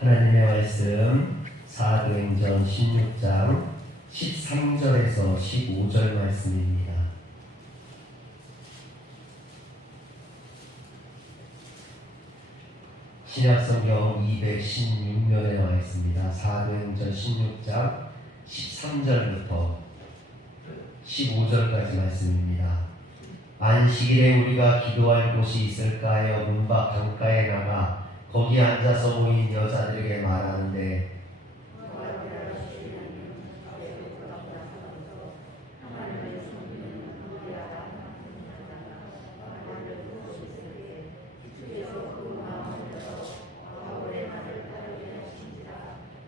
하나님의 말씀 사도행전 16장 13절에서 15절 말씀입니다. 신약성경 216면에 나와 있습니다. 사도행전 16장 13절부터 15절까지 말씀입니다. 안식일에 우리가 기도할 곳이 있을까 하여 문 밖 강가에 나가 거기 앉아서 모인 여자들에게 말하는데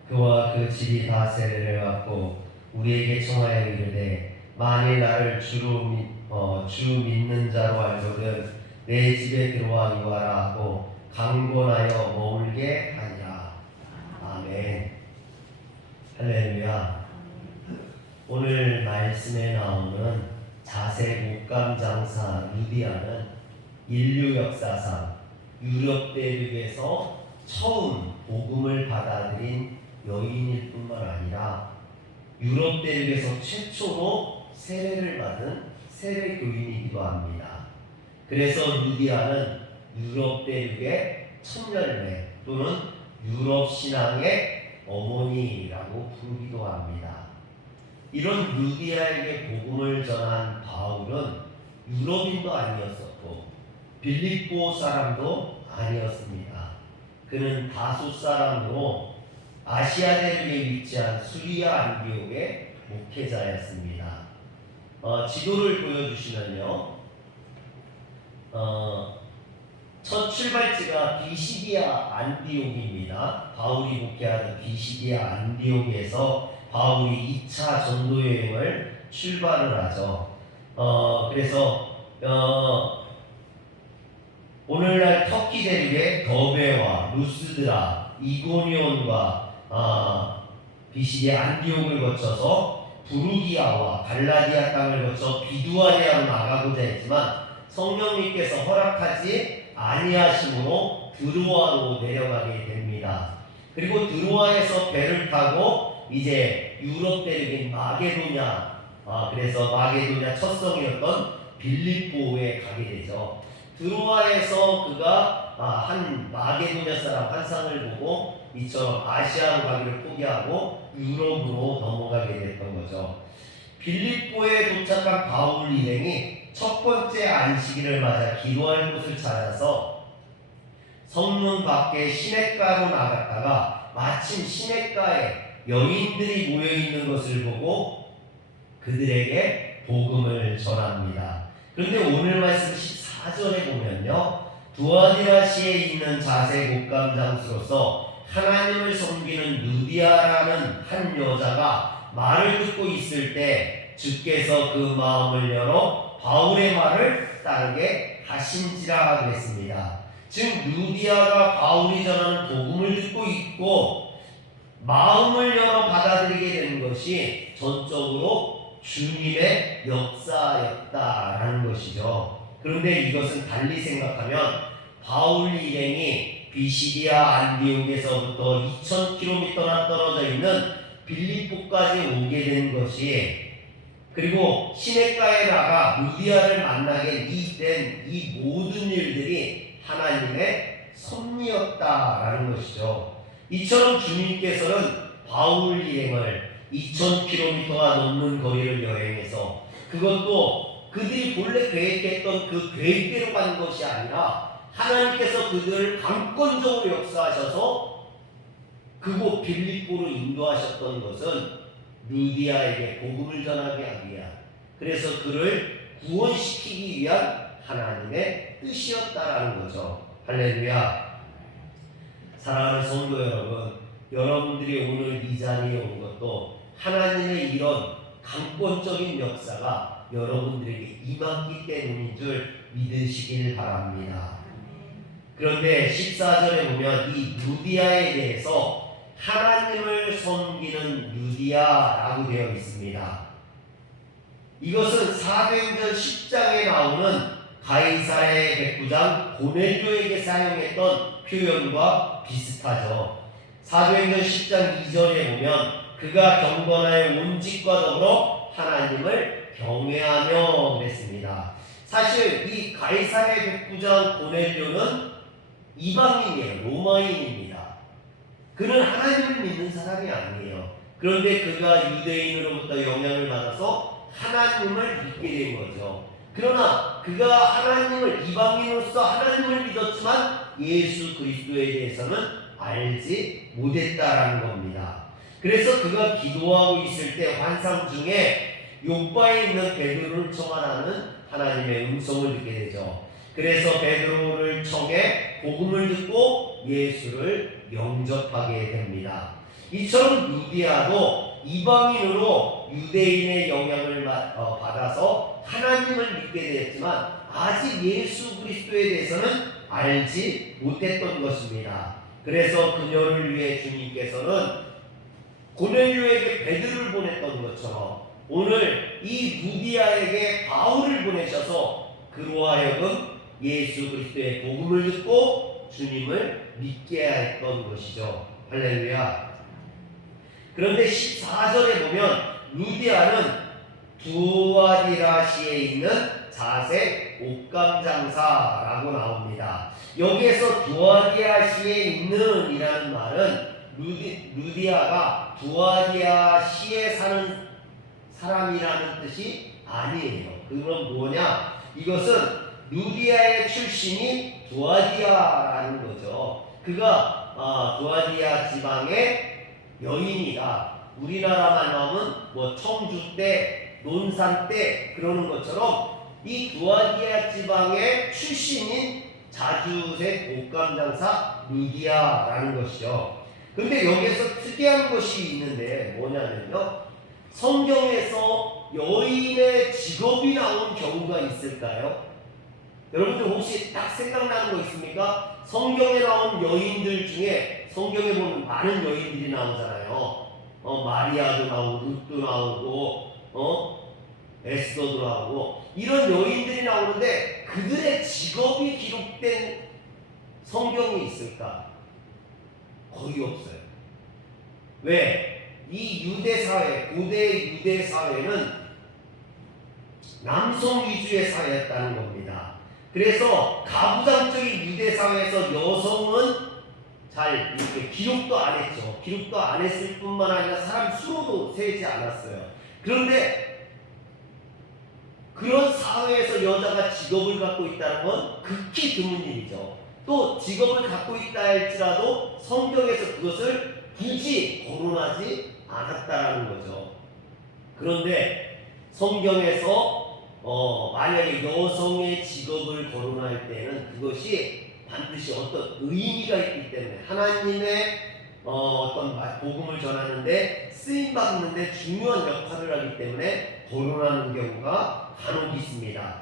그와 그 집이 다 세례를 받고 우리에게 청하여 이르되 만일 나를 주 믿는 자로 알거든 내 집에 들어와 유하라 하고 강권하여 머물게 하니라. 아멘. 할렐루야. 오늘 말씀에 나오는 자색 옷감 장사 루디아는 인류 역사상 유럽 대륙에서 처음 복음을 받아들인 여인일 뿐만 아니라 유럽 대륙에서 최초로 세례를 받은 세례 교인이기도 합니다. 그래서 루디아는 유럽 대륙의 첫열매 또는 유럽 신앙의 어머니라고 부르기도 합니다. 이런 루디아에게 복음을 전한 바울은 유럽인도 아니었었고 빌립보 사람도 아니었습니다. 그는 다소 사람으로 아시아 대륙에 위치한 수리아 안디옥의 목회자였습니다. 지도를 보여주시면요, 첫 출발지가 비시디아 안디옥입니다. 바울이 목회하는 비시디아 안디옥에서 바울이 2차 전도 여행을 출발을 하죠. 그래서 오늘날 터키 대륙의 더베와 루스드라, 이고니온과 비시디아 안디옥을 거쳐서 부르기아와 갈라디아 땅을 거쳐 비두아리아로 나가고자 했지만 성령님께서 허락하지 아니하심으로 드로아로 내려가게 됩니다. 그리고 드로아에서 배를 타고 이제 유럽 대륙인 마게도냐, 그래서 마게도냐 첫 성이었던 빌립보에 가게 되죠. 드로아에서 그가 한 마게도냐 사람 환상을 보고 이처럼 아시아로 가기를 포기하고 유럽으로 넘어가게 됐던 거죠. 빌립보에 도착한 바울 일행이 첫 번째 안식일을 맞아 기도할 곳을 찾아서 성문 밖에 시냇가로 나갔다가 마침 시냇가에 여인들이 모여있는 것을 보고 그들에게 복음을 전합니다. 그런데 오늘 말씀 14절에 보면요, 두아디라시에 있는 자색 옷감 장수로서 하나님을 섬기는 루디아라는 한 여자가 말을 듣고 있을 때 주께서 그 마음을 열어 바울의 말을 따르게 하신지라 그랬습니다. 즉 루디아가 바울이 전하는 복음을 듣고 있고 마음을 열어 받아들이게 된 것이 전적으로 주님의 역사였다라는 것이죠. 그런데 이것은 달리 생각하면 바울 일행이 비시디아 안디옥에서부터 2000km나 떨어져 있는 빌립보까지 오게 된 것이, 그리고 시냇가에 나가 루디아를 만나게 된 이 모든 일들이 하나님의 섭리였다라는 것이죠. 이처럼 주님께서는 바울 일행을 2000km가 넘는 거리를 여행해서, 그것도 그들이 본래 계획했던 그 계획대로 간 것이 아니라 하나님께서 그들을 강권적으로 역사하셔서 그곳 빌립보로 인도하셨던 것은 루디아에게 복음을 전하게 하기 위한, 그래서 그를 구원시키기 위한 하나님의 뜻이었다라는 거죠. 할렐루야. 사랑하는 성도 여러분, 여러분들이 오늘 이 자리에 온 것도 하나님의 이런 강권적인 역사가 여러분들에게 임했기 때문인 줄 믿으시길 바랍니다. 그런데 14절에 보면 이 루디아에 대해서 하나님을 섬기는 루디아라고 되어 있습니다. 이것은 사도행전 10장에 나오는 가이사랴의 백부장 고넬료에게 사용했던 표현과 비슷하죠. 사도행전 10장 2절에 보면 그가 경건하여 온 직과 더불어 하나님을 경외하며 그랬습니다. 사실 이 가이사랴의 백부장 고넬료는 이방인이에요. 로마인입니다. 그는 하나님을 믿는 사람이 아니에요. 그런데 그가 유대인으로부터 영향을 받아서 하나님을 믿게 된 거죠. 그러나 그가 하나님을 이방인으로서 하나님을 믿었지만 예수 그리스도에 대해서는 알지 못했다라는 겁니다. 그래서 그가 기도하고 있을 때 환상 중에 요바에 있는 베드로를 청하라는 하나님의 음성을 듣게 되죠. 그래서 베드로를 청해 복음을 듣고 예수를 영접하게 됩니다. 이처럼 루디아도 이방인으로 유대인의 영향을 받아서 하나님을 믿게 되었지만 아직 예수 그리스도에 대해서는 알지 못했던 것입니다. 그래서 그녀를 위해 주님께서는 고넬료에게 베드로를 보냈던 것처럼 오늘 이 루디아에게 바울을 보내셔서 그로 하여금 예수 그리스도의 복음을 듣고 주님을 믿게 했던 것이죠. 할렐루야. 그런데 14절에 보면 루디아는 두아디라시에 있는 자색 옷감 장사라고 나옵니다. 여기에서 두아디라시에 있는 이라는 말은 루디아가 두아디라시에 사는 사람이라는 뜻이 아니에요. 그건 뭐냐? 이것은 루디아의 출신이 두아디아라는 거죠. 그가 두아디아 지방의 여인이다. 우리나라만 하면 뭐 청주 때, 논산 때 그러는 것처럼 이 두아디아 지방의 출신인 자주색 옷감장사 루디아라는 것이죠. 근데 여기에서 특이한 것이 있는데 뭐냐면요. 성경에서 여인의 직업이 나온 경우가 있을까요? 여러분들 혹시 딱 생각나는 거 있습니까? 성경에 나온 여인들 중에 성경에 보면 많은 여인들이 나오잖아요. 마리아도 나오고 룻도 나오고 에스더도 나오고 이런 여인들이 나오는데 그들의 직업이 기록된 성경이 있을까? 거의 없어요. 왜? 이 유대 사회, 고대 유대 사회는 남성 위주의 사회였다는 겁니다. 그래서 가부장적인 유대 사회에서 여성은 잘 이렇게 기록도 안 했죠. 기록도 안 했을 뿐만 아니라 사람 수로도 세지 않았어요. 그런데 그런 사회에서 여자가 직업을 갖고 있다는 건 극히 드문 일이죠. 또 직업을 갖고 있다 할지라도 성경에서 그것을 굳이 거론하지 않았다라는 거죠. 그런데 성경에서 만약에 여성의 직업을 거론할 때는 그것이 반드시 어떤 의미가 있기 때문에 하나님의 어떤 복음을 전하는데 쓰임받는데 중요한 역할을 하기 때문에 거론하는 경우가 간혹 있습니다.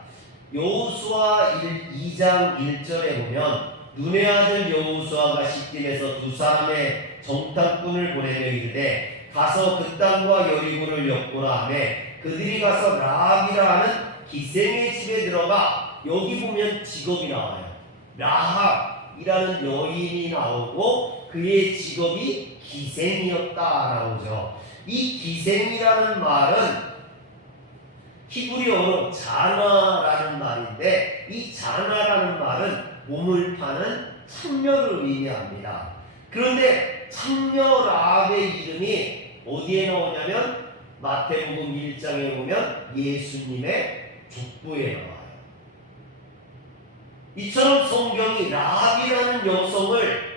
여호수아 2장 1절에 보면 눈의 아들 여호수아가 시딤에서 두 사람의 정탐꾼을 보내며 이르되 가서 그 땅과 여리고를 엿보라 하며 그들이 가서 라합이라 하는 기생의 집에 들어가 여기 보면 직업이 나와요. 라합이라는 여인이 나오고 그의 직업이 기생이었다 나오죠. 이 기생이라는 말은 히브리어로 자나라는 말인데 이 자나라는 말은 몸을 파는 창녀를 의미합니다. 그런데 창녀 라합의 이름이 어디에 나오냐면 마태복음 1장에 보면 예수님의 족보에 나와요. 이처럼 성경이 라합이라는 여성을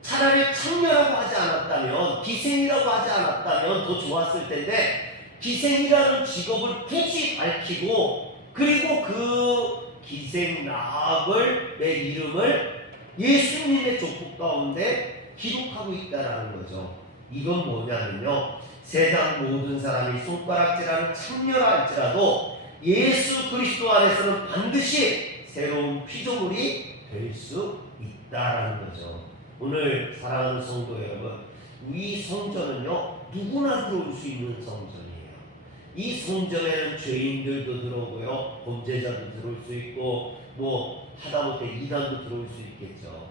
차라리 창녀라고 하지 않았다면 기생이라고 하지 않았다면 더 좋았을 텐데 기생이라는 직업을 굳이 밝히고 그리고 그 기생 라합을 내 이름을 예수님의 족보 가운데 기록하고 있다라는 거죠. 이건 뭐냐면요. 세상 모든 사람이 손가락질하는 창녀라 할지라도 예수 그리스도 안에서는 반드시 새로운 피조물이 될 수 있다라는 거죠. 오늘 사랑하는 성도 여러분, 이 성전은요 누구나 들어올 수 있는 성전이에요. 이 성전에는 죄인들도 들어오고요, 범죄자도 들어올 수 있고, 뭐 하다못해 이단도 들어올 수 있겠죠.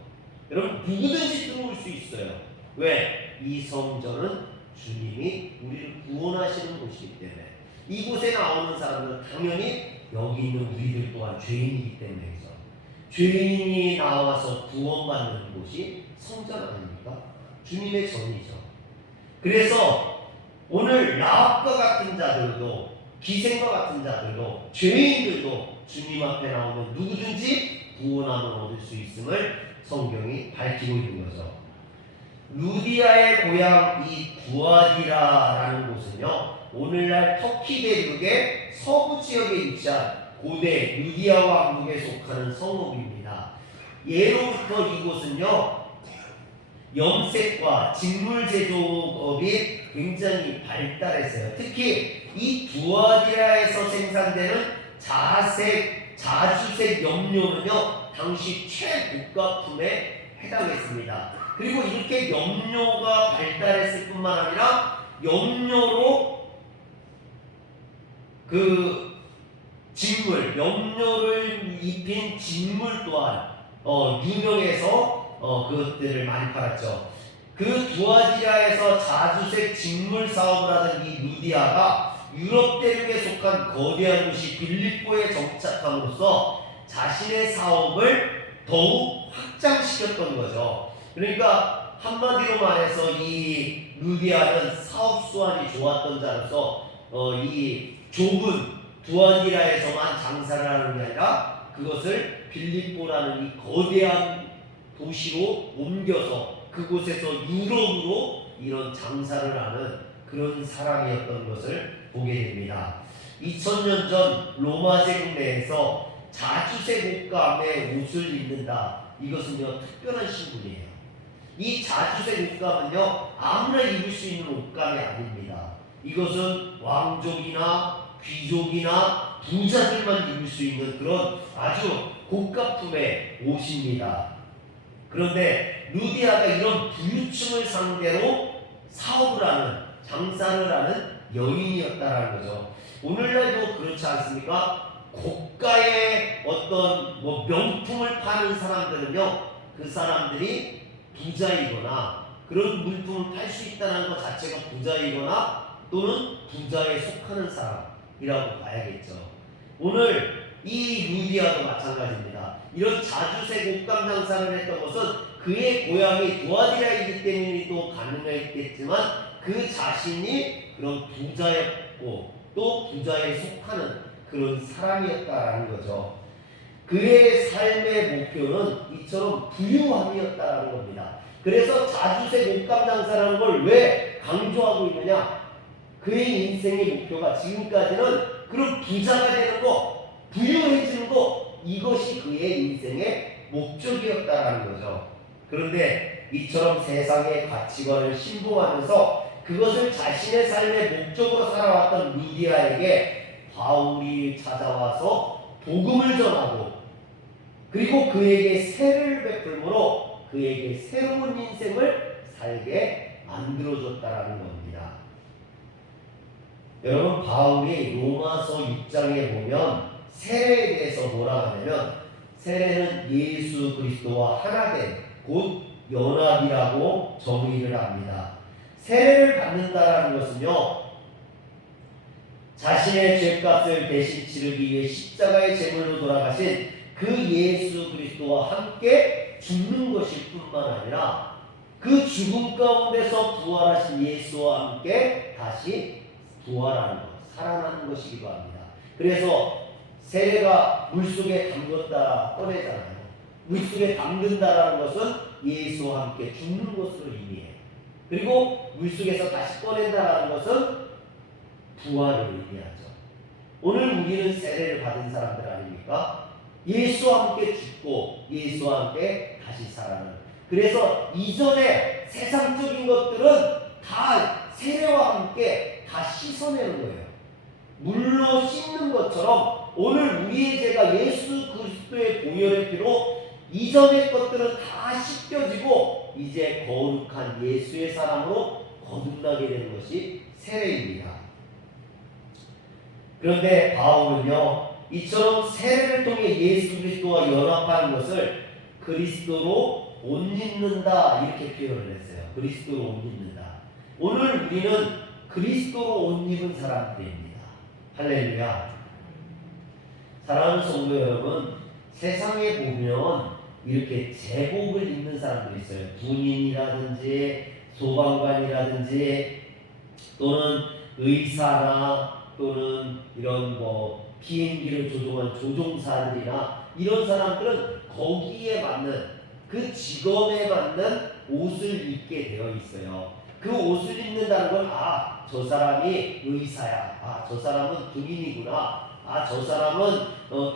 여러분 누구든지 들어올 수 있어요. 왜? 이 성전은 주님이 우리를 구원하시는 곳이기 때문에. 이곳에 나오는 사람들은 당연히 여기 있는 우리들 또한 죄인이기 때문이죠. 죄인이 나와서 구원받는 곳이 성전 아닙니까? 주님의 전이죠. 그래서 오늘 라합과 같은 자들도, 기생과 같은 자들도, 죄인들도 주님 앞에 나오면 누구든지 구원함을 얻을 수 있음을 성경이 밝히고 있는 거죠. 루디아의 고향 이 두아디라라는 곳은요, 오늘날 터키 대륙의 서부 지역에 위치한 고대 루디아 왕국에 속하는 성읍입니다. 예로부터 이곳은요, 염색과 직물 제조업이 굉장히 발달했어요. 특히 이 두아디라에서 생산되는 자주색 염료는요, 당시 최고가품에 해당했습니다. 그리고 이렇게 염료가 발달했을 뿐만 아니라 염료로 염료를 입힌 직물 또한 유명해서 그것들을 많이 팔았죠. 그 두아디라에서 자주색 직물 사업을 하던 이 루디아가 유럽 대륙에 속한 거대한 도시 빌립보에 정착함으로써 자신의 사업을 더욱 확장시켰던 거죠. 그러니까 한마디로 말해서 이 루디아는 사업 수완이 좋았던 자로서 이 좁은 두아디라에서만 장사를 하는 게 아니라 그것을 빌립보라는 이 거대한 도시로 옮겨서 그곳에서 유럽으로 이런 장사를 하는 그런 사람이었던 것을 보게 됩니다. 2000년 전 로마 제국 내에서 자주색 옷감의 옷을 입는다. 이것은요, 특별한 신분이에요. 이 자주색 옷감은요, 아무나 입을 수 있는 옷감이 아닙니다. 이것은 왕족이나 귀족이나 부자들만 입을 수 있는 그런 아주 고가품의 옷입니다. 그런데 루디아가 이런 부유층을 상대로 사업을 하는, 장사를 하는 여인이었다라는 거죠. 오늘날도 그렇지 않습니까? 고가의 어떤 명품을 파는 사람들은요, 그 사람들이 부자이거나 그런 물품을 팔 수 있다는 것 자체가 부자이거나 또는 부자에 속하는 사람이라고 봐야겠죠. 오늘 이 루디아도 마찬가지입니다. 이런 자주색 옷감 장사를 했던 것은 그의 고향이 두아디라이기 때문에도 가능했겠지만 그 자신이 그런 부자였고 또 부자에 속하는 그런 사람이었다라는 거죠. 그의 삶의 목표는 이처럼 부유함이었다라는 겁니다. 그래서 자주색 옷감 장사라는 걸 왜 강조하고 있느냐? 그의 인생의 목표가 지금까지는 그런 부자가 되는 거, 부유해지는 거, 이것이 그의 인생의 목적이었다라는 거죠. 그런데 이처럼 세상의 가치관을 신봉하면서 그것을 자신의 삶의 목적으로 살아왔던 루디아에게 바울이 찾아와서 복음을 전하고 그리고 그에게 세를 베풀므로 그에게 새로운 인생을 살게 만들어줬다라는 겁니다. 여러분, 바울이 로마서 6장에 보면 세례에 대해서 뭐라 하냐면 세례는 예수 그리스도와 하나된 곧 연합이라고 정의를 합니다. 세례를 받는다라는 것은요, 자신의 죄값을 대신 치르기 위해 십자가의 제물로 돌아가신 그 예수 그리스도와 함께 죽는 것일 뿐만 아니라 그 죽음 가운데서 부활하신 예수와 함께 다시 부활하는 것, 살아나는 것이기도 합니다. 그래서 세례가 물속에 담궜다 꺼내잖아요. 물속에 담근다라는 것은 예수와 함께 죽는 것으로 의미해요. 그리고 물속에서 다시 꺼낸다라는 것은 부활을 의미하죠. 오늘 우리는 세례를 받은 사람들 아닙니까? 예수와 함께 죽고 예수와 함께 다시 살아나는. 그래서 이전에 세상적인 것들은 다 세례와 함께 다 씻어내는 거예요. 물로 씻는 것처럼 오늘 우리의 죄가 예수 그리스도의 보혈의 피로 이전의 것들은 다 씻겨지고 이제 거룩한 예수의 사람으로 거듭나게 되는 것이 세례입니다. 그런데 바울은요, 이처럼 세례를 통해 예수 그리스도와 연합하는 것을 그리스도로 옷 입는다 이렇게 표현을 했어요. 그리스도로 옷 입는다. 오늘 우리는 그리스도로 옷 입은 사람들입니다. 할렐루야. 사랑하는 성도 여러분, 세상에 보면 이렇게 제복을 입는 사람들이 있어요. 군인이라든지 소방관이라든지 또는 의사나 또는 이런 비행기를 조종한 조종사들이나 이런 사람들은 거기에 맞는 그 직업에 맞는 옷을 입게 되어 있어요. 그 옷을 입는다는 건 저 사람이 의사야. 저 사람은 군인이구나. 저 사람은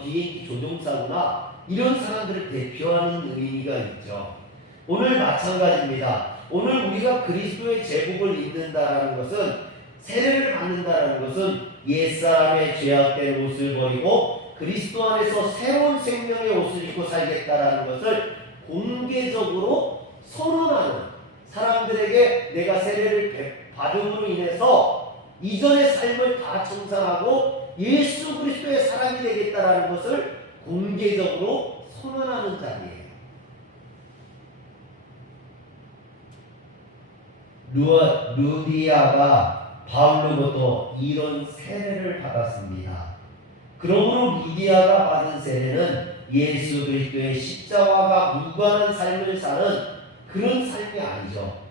비행기 조종사구나. 이런 사람들을 대표하는 의미가 있죠. 오늘 마찬가지입니다. 오늘 우리가 그리스도의 제복을 입는다라는 것은, 세례를 받는다라는 것은 옛사람의 죄악된 옷을 버리고 그리스도 안에서 새로운 생명의 옷을 입고 살겠다라는 것을 공개적으로 선언하는, 사람들에게 내가 세례를 받음으로 인해서 이전의 삶을 다 청산하고 예수 그리스도의 사람이 되겠다라는 것을 공개적으로 선언하는 자리예요. 루디아가 바울로부터 이런 세례를 받았습니다. 그러므로 루디아가 받은 세례는 예수 그리스도의 십자가와 무관한 삶을 사는 그런 삶이 아니죠.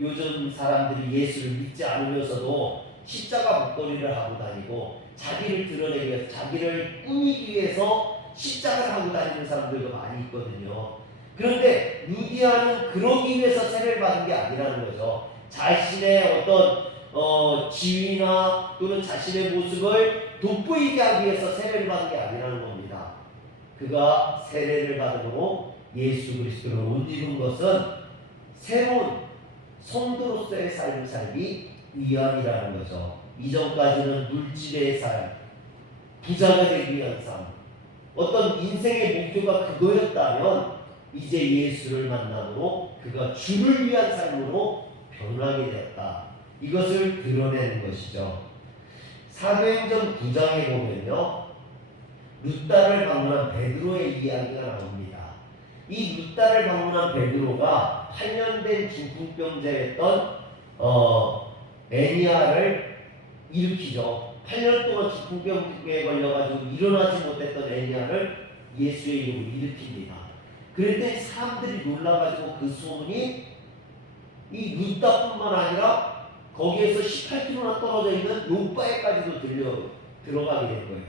요즘 사람들이 예수를 믿지 않으면서도 십자가 목걸이를 하고 다니고 자기를 드러내기 위해서, 자기를 꾸미기 위해서 십자가를 하고 다니는 사람들도 많이 있거든요. 그런데 루디아는 그러기 위해서 세례를 받은 게 아니라는 거죠. 자신의 어떤 지위나 또는 자신의 모습을 돋보이게 하기 위해서 세례를 받은 게 아니라는 겁니다. 그가 세례를 받음으로 예수 그리스도를 옷 입은 것은 새로운 성도로서의 삶을 살기 위함이라는 거죠. 이전까지는 물질의 삶, 부자가 되기 위한 삶, 어떤 인생의 목표가 그거였다면 이제 예수를 만남으로 그가 주를 위한 삶으로 변하게 되었다. 이것을 드러내는 것이죠. 사도행전 9장에 보면요, 룻다를 방문한 베드로의 이야기가 나옵니다. 이 룻다를 방문한 베드로가 8년 된 중풍병자였던 애니아를 일으키죠. 8년 동안 중풍병에 걸려가지고 일어나지 못했던 애니아를 예수의 이름으로 일으킵니다. 그런데 사람들이 놀라가지고 그 소문이 이 룻다뿐만 아니라 거기에서 18km나 떨어져 있는 요바에까지도 들어가게 된 거예요.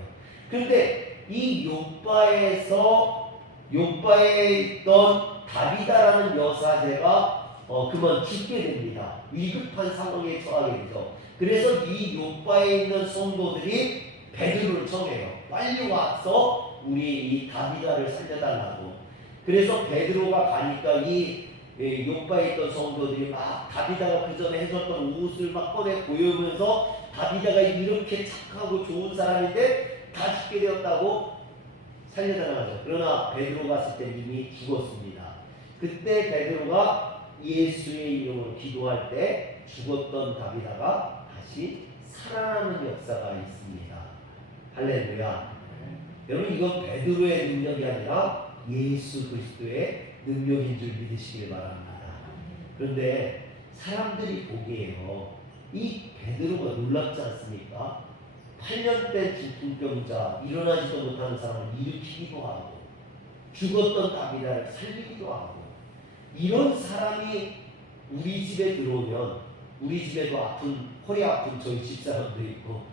그런데 이 요바에 있던 다비다라는 여사제가 그만 죽게 됩니다. 위급한 상황에 처하게 되죠. 그래서 이 요바에 있는 성도들이 베드로를 청해요. 빨리 와서 우리 이 다비다를 살려달라고. 그래서 베드로가 가니까 이 요바에 있던 성도들이 막 다비다가 그 전에 해줬던 옷을 막 꺼내 보여주면서 다비다가 이렇게 착하고 좋은 사람인데 다 죽게 되었다고 살려달라고. 그러나 베드로가 갔을 때 이미 죽었습니다. 그때 베드로가 예수의 이름으로 기도할 때 죽었던 다비다가 다시 살아나는 역사가 있습니다. 할렐루야. 여러분, 이건 베드로의 능력이 아니라 예수 그리스도의 능력인 줄 믿으시길 바랍니다. 그런데 사람들이 보기에요, 이 베드로가 놀랍지 않습니까? 8년 된 중풍병자, 일어나지도 못하는 사람을 일으키기도 하고 죽었던 다비다를 살리기도 하고, 이런 사람이 우리 집에 들어오면, 우리 집에도 허리 아픈 저희 집사람도 있고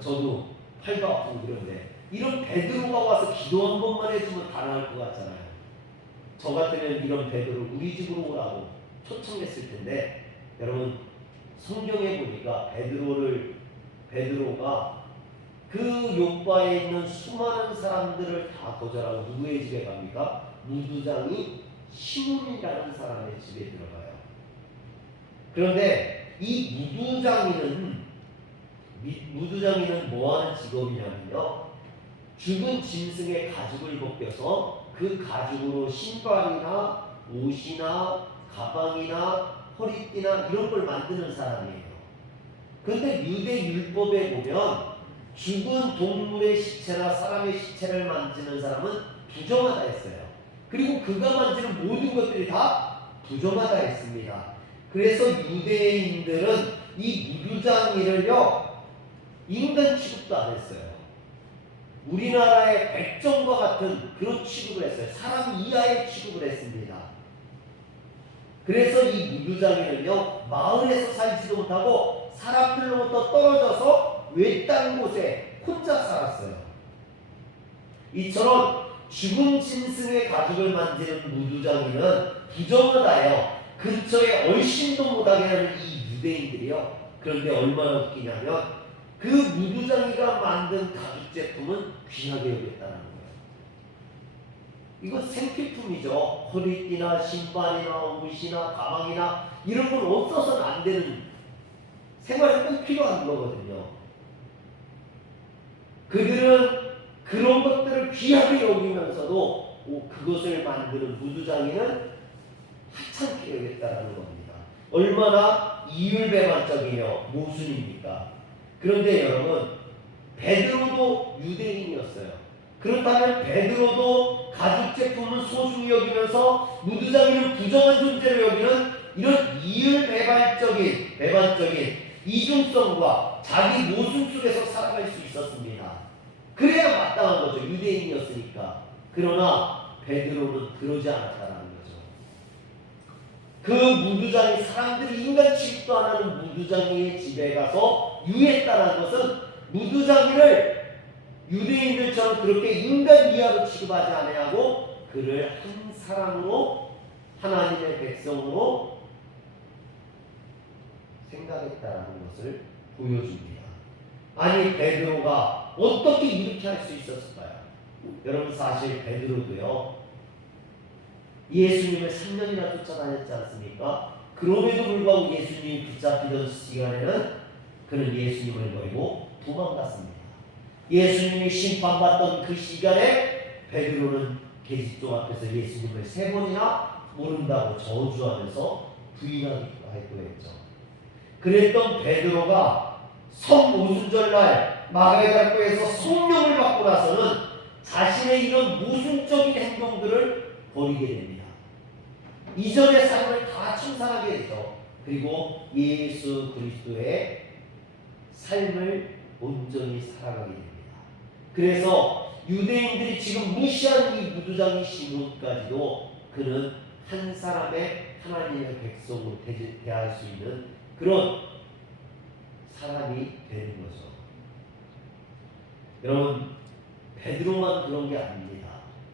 저도 팔도 아프고 그런데, 이런 베드로가 와서 기도 한 번만 해주면 다 나을 것 같잖아요. 저 같으면 이런 베드로 우리 집으로 오라고 초청했을 텐데, 여러분 성경에 보니까 베드로가 그 요바에 있는 수많은 사람들을 다 거절하고 누구의 집에 갑니까? 무두장이 시몬이라는 사람의 집에 들어가요. 그런데 이 무두장이는 뭐하는 직업이냐면요, 죽은 짐승의 가죽을 벗겨서 그 가죽으로 신발이나 옷이나 가방이나 허리띠나 이런 걸 만드는 사람이에요. 그런데 유대 율법에 보면 죽은 동물의 시체나 사람의 시체를 만지는 사람은 부정하다 했어요. 그리고 그가 만지는 모든 것들이 다 부정하다 했습니다. 그래서 유대인들은 이 무두장이를요 인간 취급도 안 했어요. 우리나라의 백정과 같은 그런 취급을 했어요. 사람 이하의 취급을 했습니다. 그래서 이 무두장이는요 마을에서 살지도 못하고 사람들로부터 떨어져서 외딴 곳에 혼자 살았어요. 이처럼 죽은 짐승의 가죽을 만지는 무두장이는 부정하다요 근처에 얼씬도 못하게 하는 이 유대인들이요. 그런데 얼마나 웃기냐면 그 무두장이가 만든 가죽 제품은 귀하게 여겼다는 거예요. 이거 생필품이죠. 허리띠나 신발이나 옷이나 가방이나 이런 건 없어서는 안 되는 생활에 꼭 필요한 거거든요. 그들은 그런 것들을 귀하게 여기면서도 그것을 만드는 무두장이는 하찮게 여겼다는 겁니다. 얼마나 이율배반적이며 모순입니까? 그런데 여러분 베드로도 유대인이었어요. 그렇다면 베드로도 가죽 제품은 소중히 여기면서 무두장이는 부정한 존재로 여기는 이런 이율배반적인 이중성과 자기 모순 속에서 살아갈 수 있었습니다. 그래야 마땅한 거죠. 유대인이었으니까. 그러나 베드로는 그러지 않았다는 거죠. 그 무두장이 사람들이 인간 취급도 안 하는 무두장이의 집에 가서 유했다는 것은 무두장이를 유대인들처럼 그렇게 인간 이하로 취급하지 아니하고 그를 한 사람으로 하나님의 백성으로 생각했다라는 것을 보여줍니다. 아니 베드로가 어떻게 이렇게 할 수 있었을까요? 여러분 사실 베드로도요 예수님을 3년이나 쫓아다녔지 않습니까? 그럼에도 불구하고 예수님이 붙잡히던 시간에는 그는 예수님을 버리고 도망갔습니다. 예수님이 심판받던 그 시간에 베드로는 계집종 앞에서 예수님을 3번이나 모른다고 저주하면서 부인하기도 했죠. 그랬던 베드로가 성모순절날 마가다락교에서 성령을 받고 나서는 자신의 이런 모순적인 행동들을 버리게 됩니다. 이전의 삶을 다 청산하게 되죠. 그리고 예수 그리스도의 삶을 온전히 살아가게 됩니다. 그래서 유대인들이 지금 무시한 이 무두장이 시몬까지도 그는 한 사람의 하나님의 백성으로 대할 수 있는 그런 사람이 되는 거죠. 여러분 베드로만 그런 게 아닙니다.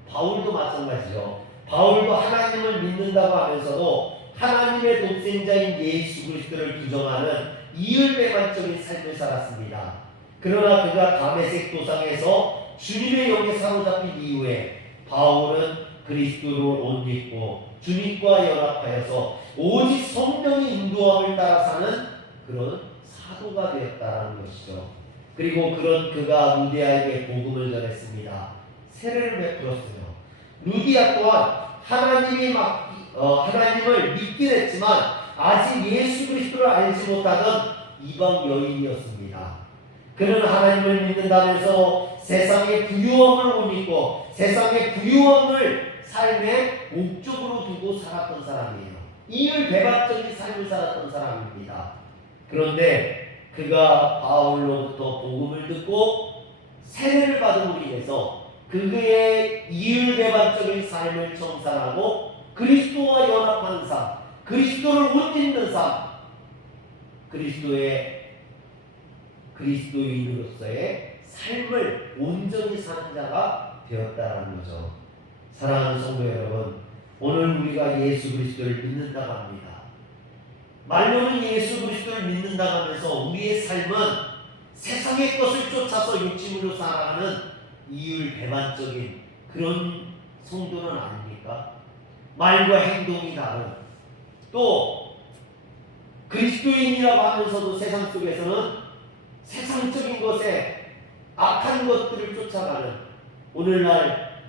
바울도 마찬가지죠. 바울도 하나님을 믿는다고 하면서도 하나님의 독생자인 예수 그리스도를 부정하는 이율배반적인 삶을 살았습니다. 그러나 그가 다메섹 도상에서 주님의 영에 사로잡힌 이후에 바울은 그리스도로 옷 입고 주님과 연합하여서 오직 성령의 인도함을 따라 사는 그런 사도가 되었다는 것이죠. 그리고 그런 그가 루디아에게 복음을 전했습니다. 세례를 베풀었어요. 루디아 또한 하나님을 믿긴 했지만 아직 예수 그리스도를 알지 못하던 이방 여인이었습니다. 그는 하나님을 믿는다면서 세상의 부유함을 못 믿고 세상의 부유함을 삶의 목적으로 두고 살았던 사람이에요. 이율배반적인 삶을 살았던 사람입니다. 그런데 그가 바울로부터 복음을 듣고 세례를 받음으로 인해서 그의 이율배반적인 삶을 청산하고 그리스도와 연합하는 삶, 그리스도를 못 믿는 삶, 그리스도인으로서의 삶을 온전히 사는 자가 되었다는 거죠. 사랑하는 성도 여러분, 오늘 우리가 예수 그리스도를 믿는다고 합니다. 말로는 예수 그리스도를 믿는다고 하면서 우리의 삶은 세상의 것을 쫓아서 욕심으로 살아가는 이율배반적인 그런 성도는 아닙니까? 말과 행동이 다른, 또 그리스도인이라고 하면서도 세상 속에서는 세상적인 것에 악한 것들을 쫓아가는, 오늘날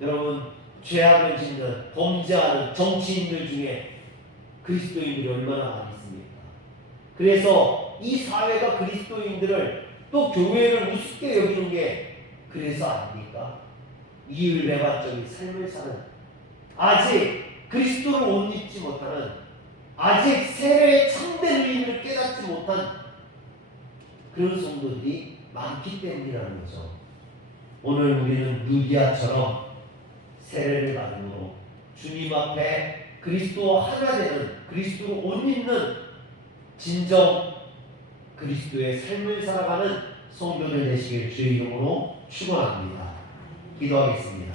여러분 죄악을 짓는 범죄하는 정치인들 중에 그리스도인들이 얼마나 많이 있습니까? 그래서 이 사회가 그리스도인들을 또 교회를 우습게 여기는 게 그래서 아닙니까? 이율배반적인 삶을 사는, 아직 그리스도를 못 입지 못하는, 아직 세례의 참된 의미를 깨닫지 못한 그런 성도들이 많기 때문이라는 거죠. 오늘 우리는 루디아처럼 세례를 받음으로 주님 앞에 그리스도와 하나 되는, 그리스도를 옷 입는 진정 그리스도의 삶을 살아가는 성도들 되시길 주의 이름으로 축원합니다. 기도하겠습니다.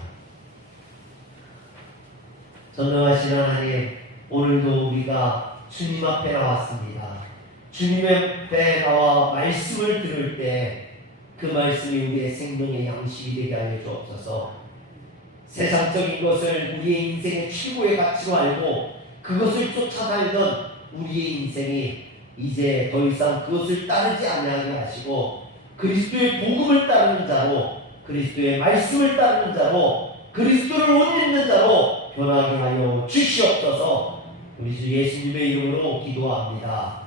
전능하신 하나님, 오늘도 우리가 주님 앞에 나왔습니다. 주님 앞에 나와 말씀을 들을 때 그 말씀이 우리의 생명의 양식이 되게 하여 주옵소서. 세상적인 것을 우리의 인생의 최고의 가치로 알고 그것을 쫓아 살던 우리의 인생이 이제 더 이상 그것을 따르지 아니하게 하시고 그리스도의 복음을 따르는 자로, 그리스도의 말씀을 따르는 자로, 그리스도를 옷 입는 자로 변하게 하여 주시옵소서. 우리 주 예수님의 이름으로 기도합니다.